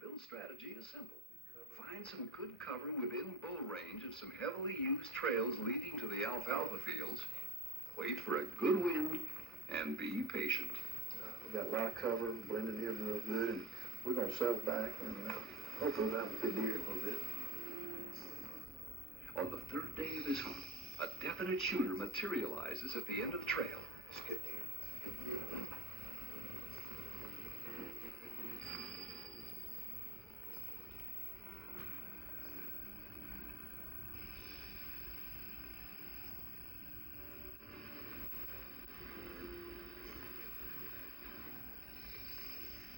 Bill's strategy is simple. Find some good cover within bull range of some heavily used trails leading to the alfalfa fields. Wait for a good wind and be patient. We got a lot of cover, blended in real good, and we're going to settle back and hopefully we'll have a good deer in a little bit. On the third day of his hunt, a definite shooter materializes at the end of the trail. It's good deer. Good deer.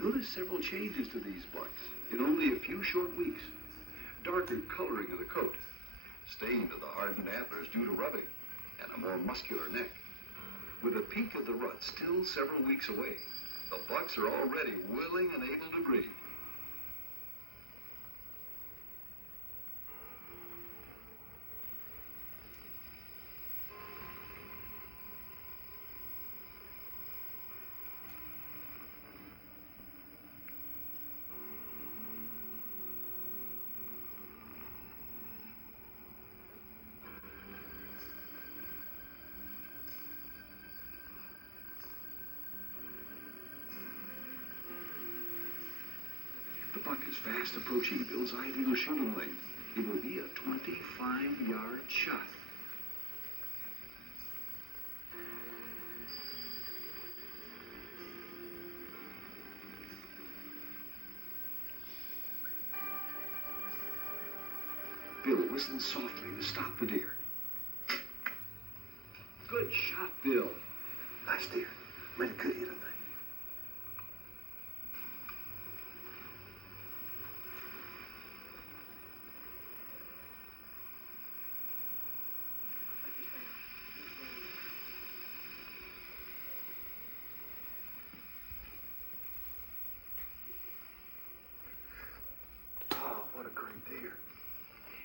Notice several changes to these bucks in only a few short weeks. Darker coloring of the coat, stain of the hardened antlers due to rubbing, and a more muscular neck. With the peak of the rut still several weeks away, the bucks are already willing and able to breed. The buck is fast approaching Bill's ideal shooting length. It will be a 25-yard shot. Bill whistles softly to stop the deer. Good shot, Bill. Nice deer. Made a good hit, I think.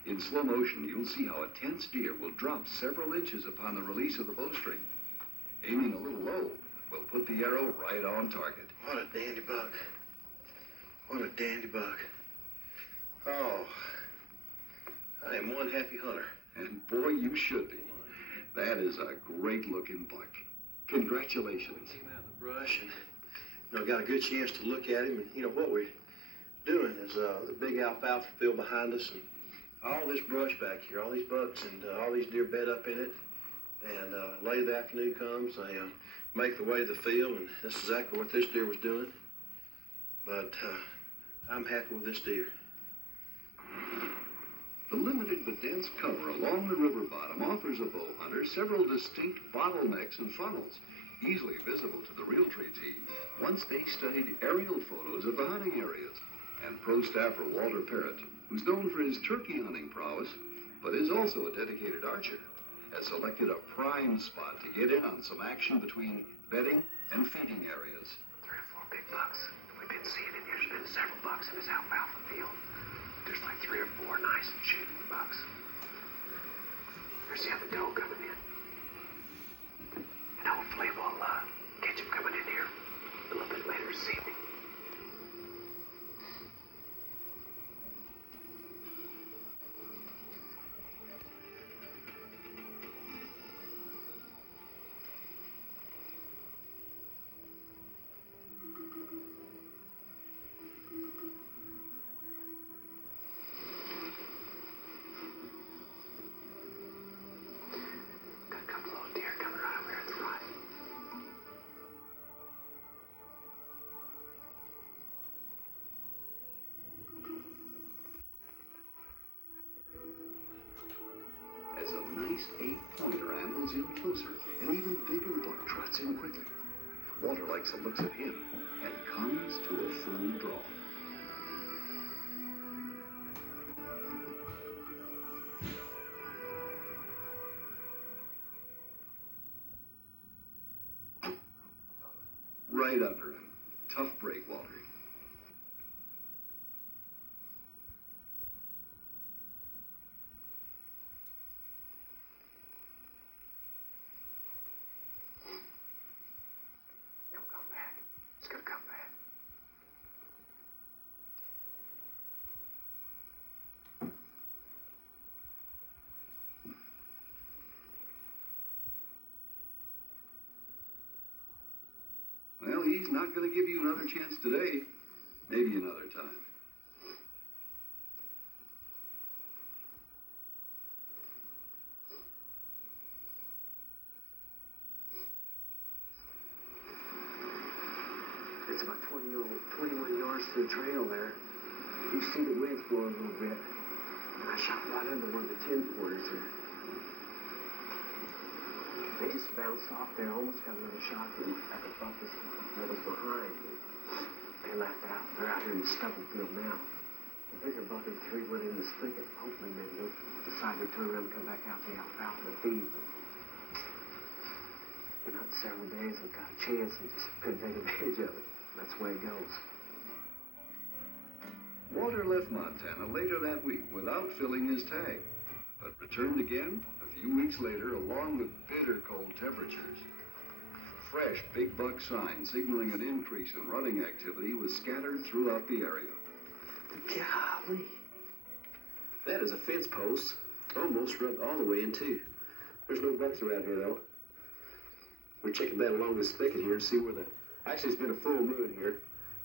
In slow motion, you'll see how a tense deer will drop several inches upon the release of the bowstring. Aiming a little low will put the arrow right on target. What a dandy buck. What a dandy buck. Oh, I am one happy hunter. And boy, you should be. That is a great-looking buck. Congratulations. Came out of the brush and, got a good chance to look at him. And, what we're doing is the big alfalfa field behind us and all this brush back here, all these bucks and all these deer bed up in it. And late the afternoon comes, they make their way to the field, and that's exactly what this deer was doing. But I'm happy with this deer. The limited but dense cover along the river bottom offers a bow hunter several distinct bottlenecks and funnels, easily visible to the Realtree team once they studied aerial photos of the hunting areas. And pro staffer Walter Parrott, who's known for his turkey hunting prowess, but is also a dedicated archer, has selected a prime spot to get in on some action between bedding and feeding areas. 3 or 4 big bucks. We've been seeing it. There's been several bucks in this alfalfa field. There's like 3 or 4 nice shooting bucks. There's the other doe coming in. And hopefully we'll catch him coming in here a little bit later this evening. As a nice 8-pointer ambles in closer, an even bigger buck trots in quickly. Walter likes the looks of him and comes to a full draw. Right under him. Tough break, Walter. he's not going to give you another chance today. Maybe another time. It's about 21 yards to the trail there. You see the winds blowing a little bit. And I shot right under one of the 10-pointers there. They just bounced off there, almost got another shot at the buck that was behind. They left out. They're out here in the stubble field now. The bigger buck and three went in the spigot. Hopefully maybe they'll decide to turn around and come back out to the alfalfa and feed. But been hunting several days and got a chance and just couldn't take advantage of it. That's the way it goes. Walter left Montana later that week without filling his tag, but returned again a few weeks later along with bitter cold temperatures. Fresh big buck sign signaling an increase in running activity was scattered throughout the area. Golly. That is a fence post. Almost rubbed all the way in too. There's no bucks around here though. We're checking that along the spigot here to see where actually it's been a full moon here.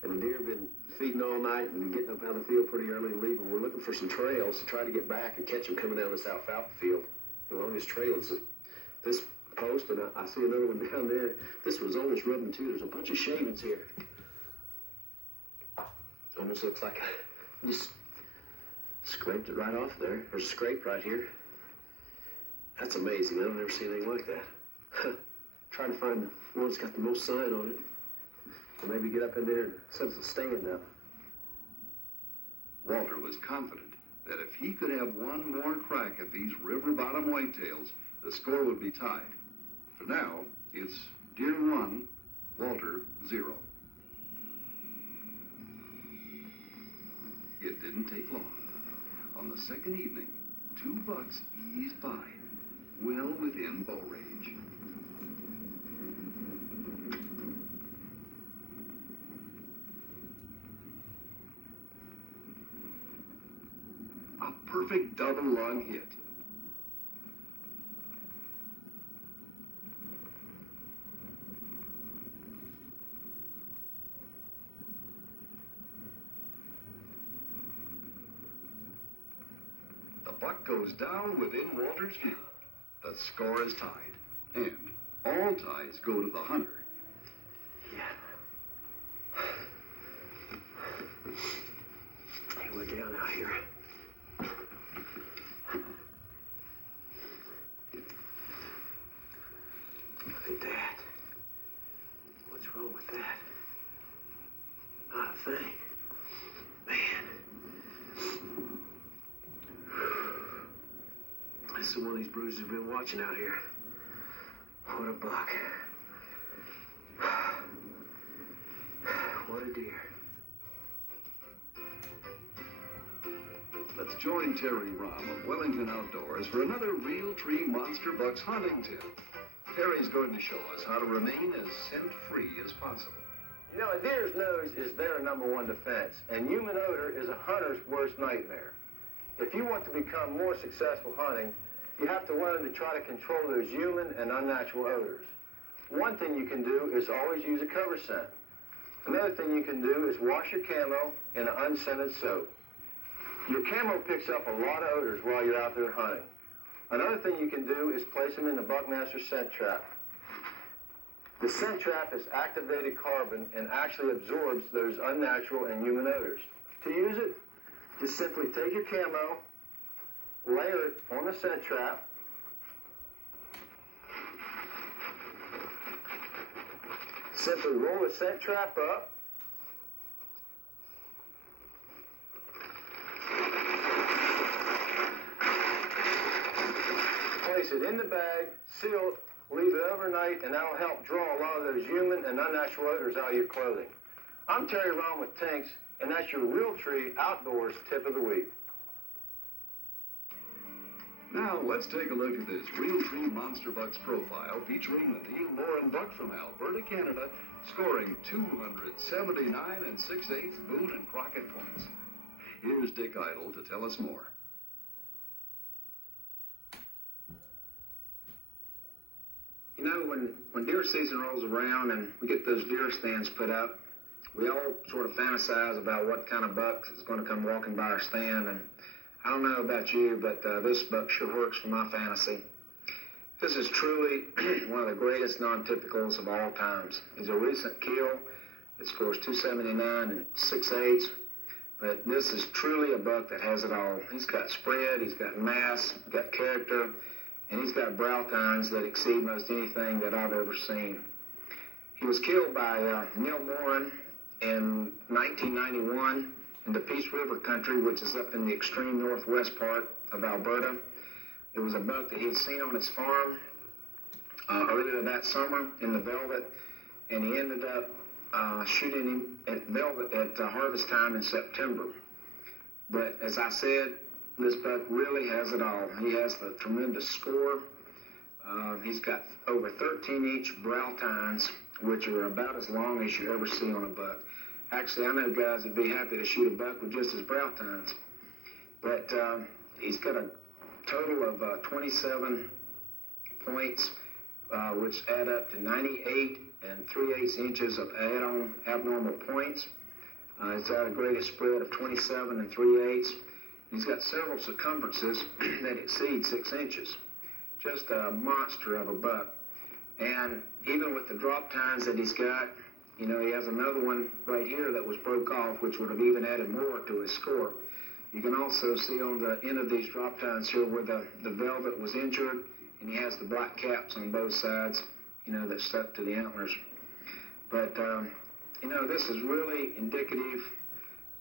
And the deer have been feeding all night and getting up out of the field pretty early and leaving. We're looking for some trails to try to get back and catch them coming down this alfalfa field. Along this trail is this post, and I see another one down there. This one's almost rubbing too. There's a bunch of shavings here. Almost looks like I just scraped it right off there. There's a scrape right here. That's amazing. I've never seen anything like that. Trying to find the one that's got the most sign on it. Or maybe get up in there and set some stand up. Walter was confident that if he could have one more crack at these river bottom whitetails, the score would be tied. For now, it's deer 1, Walter 0. It didn't take long. On the second evening, 2 bucks eased by, well within bow range. A perfect double lung hit. The buck goes down within Walter's view. The score is tied. And all ties go to the hunter. Hey, we're down out here. Look at that. What's wrong with that? Not a thing. Man. This is one of these bruises we've been watching out here. What a buck. What a deer. Let's join Terry Rom of Wellington Outdoors for another Realtree Monster Bucks hunting tip. Terry's going to show us how to remain as scent-free as possible. You know, a deer's nose is their #1 defense, and human odor is a hunter's worst nightmare. If you want to become more successful hunting, you have to learn to try to control those human and unnatural odors. One thing you can do is always use a cover scent. Another thing you can do is wash your camo in an unscented soap. Your camo picks up a lot of odors while you're out there hunting. Another thing you can do is place them in the Buckmaster scent trap. The scent trap is activated carbon and actually absorbs those unnatural and human odors. To use it, just simply take your camo, layer it on the scent trap, simply roll the scent trap up, place it in the bag, seal it, leave it overnight, and that'll help draw a lot of those human and unnatural odors out of your clothing. I'm Terry Ron with Tinks, and that's your Realtree Outdoors Tip of the Week. Now, let's take a look at this Realtree Monster Bucks profile featuring the Neil Moran buck from Alberta, Canada, scoring 279 6/8 Boone and Crockett points. Here's Dick Idle to tell us more. You know, when deer season rolls around and we get those deer stands put up, we all sort of fantasize about what kind of buck is going to come walking by our stand. And I don't know about you, but this buck sure works for my fantasy. This is truly one of the greatest non-typicals of all times. He's a recent kill. It scores 279 and 6/8. But this is truly a buck that has it all. He's got spread, he's got mass, he's got character, and he's got brow tines that exceed most anything that I've ever seen. He was killed by Neil Moran in 1991 in the Peace River country, which is up in the extreme northwest part of Alberta. It was a buck that he had seen on his farm earlier that summer in the velvet, and he ended up shooting him at velvet at harvest time in September. But as I said, this buck really has it all. He has the tremendous score. He's got over 13-inch brow tines, which are about as long as you ever see on a buck. Actually, I know guys that'd be happy to shoot a buck with just his brow tines. But he's got a total of 27 points, which add up to 98 and 3/8 inches of add-on abnormal points. It's got a greatest spread of 27 and 3/8. He's got several circumferences that exceed 6 inches. Just a monster of a buck. And even with the drop tines that he's got, you know, he has another one right here that was broke off, which would have even added more to his score. You can also see on the end of these drop tines here where the velvet was injured, and he has the black caps on both sides, you know, that stuck to the antlers. But, you know, this is really indicative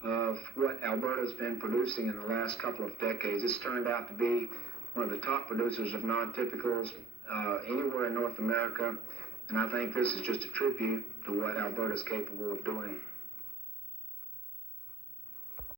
of what Alberta's been producing in the last couple of decades. It's turned out to be one of the top producers of non-typicals anywhere in North America, and I think this is just a tribute to what Alberta's capable of doing.